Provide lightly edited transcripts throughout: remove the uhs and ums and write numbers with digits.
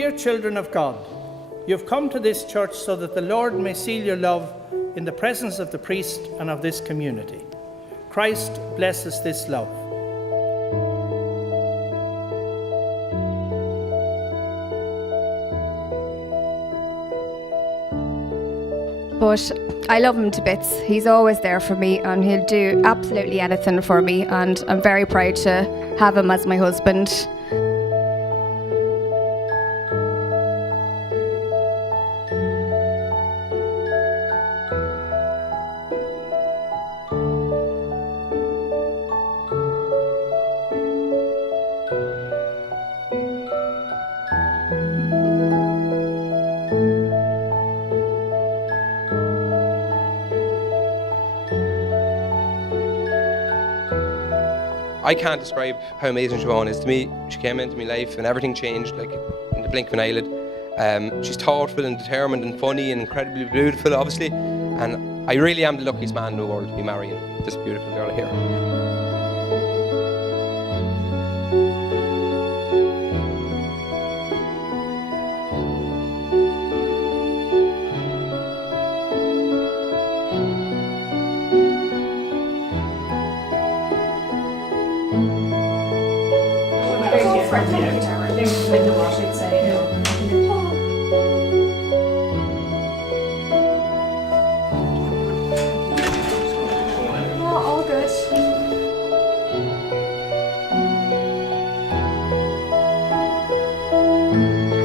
Dear children of God, you have come to this church so that the Lord may seal your love in the presence of the priest and of this community. Christ blesses this love. But I love him to bits. He's always there for me and he'll do absolutely anything for me, and I'm very proud to have him as my husband. I can't describe how amazing Siobhan is to me. She came into my life and everything changed like in the blink of an eyelid. She's thoughtful and determined and funny and incredibly beautiful, obviously. And I really am the luckiest man in the world to be marrying this beautiful girl here. All good.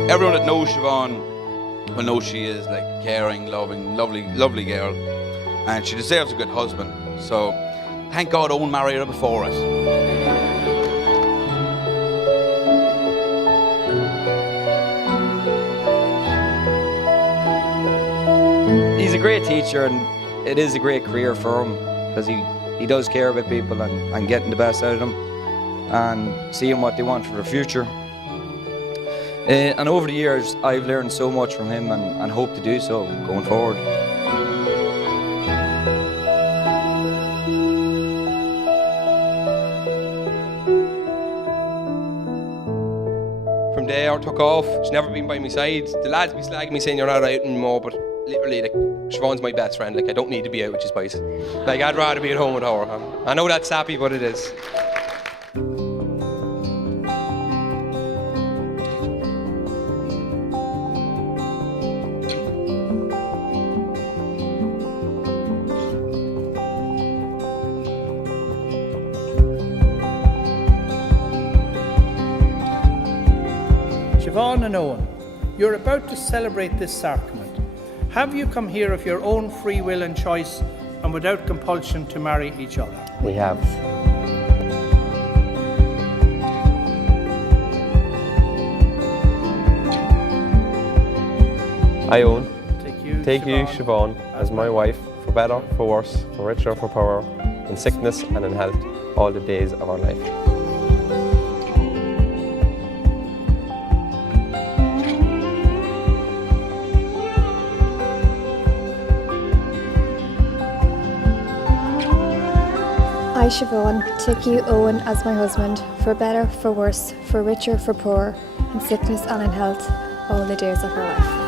Everyone that knows Siobhan will know she is like caring, loving, lovely girl, and she deserves a good husband. So thank God Owen married her before us. He's a great teacher, and it is a great career for him because he does care about people and getting the best out of them and seeing what they want for their future. And over the years, I've learned so much from him and hope to do so going forward. From there, I took off. She's never been by my side. The lads be slagging me saying you're not out anymore, but literally, like, Siobhan's my best friend. Like, I don't need to be out with you boys. Like, I'd rather be at home with her. I know that's sappy, but it is. Siobhan and Owen, you're about to celebrate this sacrament. Have you come here of your own free will and choice and without compulsion to marry each other? We have. I, Owen, take you, Siobhan, as my wife, for better, for worse, for richer, for poorer, in sickness and in health, all the days of our life. I, Siobhan, take you, Owen, as my husband, for better, for worse, for richer, for poorer, in sickness and in health, all the days of our life.